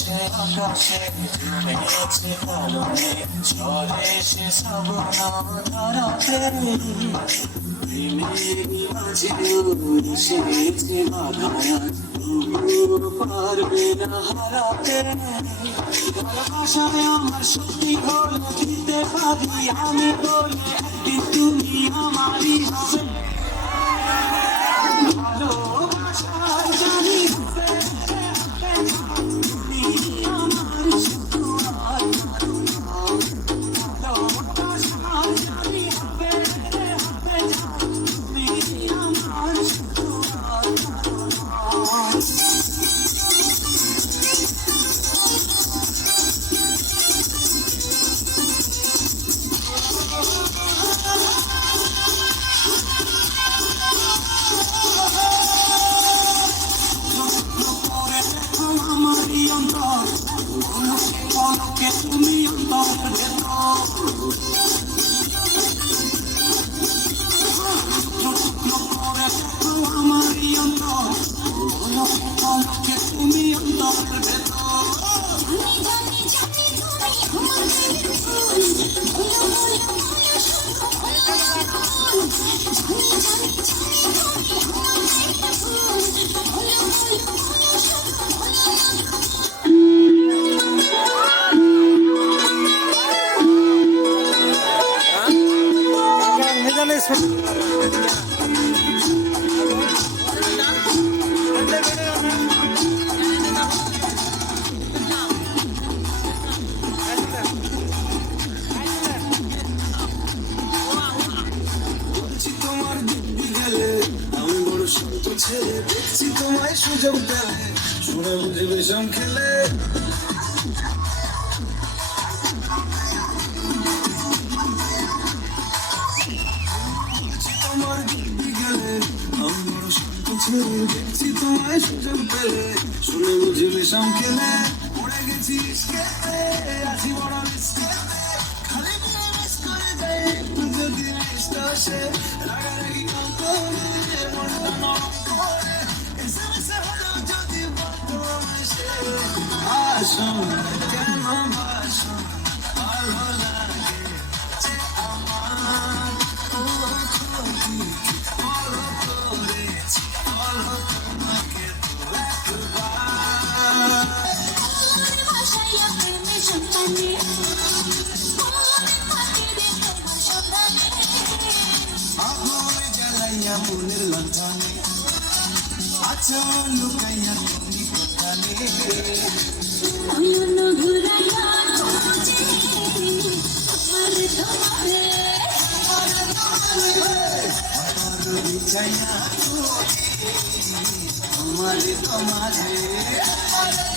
সে আকাশে জমেছে কালো মেঘ ঝরে সে শ্রাবণ ধারাতে মাঝে এসেছে বাধায় তবুও পারবে না হারাতে ভালোবাসায় আমার শক্তি হলে দিতে পারি আমি বলে একদিন তুমি আমারই হবে ভালোবাসায় জানি que tú me andas perdiendo. No puedes tú amarillando. Lo que tú me andas perdiendo. দেখছি তোমায় সুযোগ পেলে শুনে বুঝে বিষম খেলে তোমার দিব্যি গেলে আমি বড় শান্ত ছেলে দেখছি তোমায় সুযোগ পেলে শুনে বুঝে বিষম খেলে পড়ে গেছি আছি বড় খালি মিস করে যাই একটু যদি মিসটা আসে রাগারাগি কাম করে মনটা নরম করে এসএমএসে হলো যদি বন্ধ আসে আসুন কেন বাসুন ভালো লাগে যে আমার ক্ষতি বলো করেছি বলো তোমাকে তো মনের লজ্জানে আচ্ছা লুকাইয়া তুমি কোথানে ঘুরাইয়া তোমারে তোমারে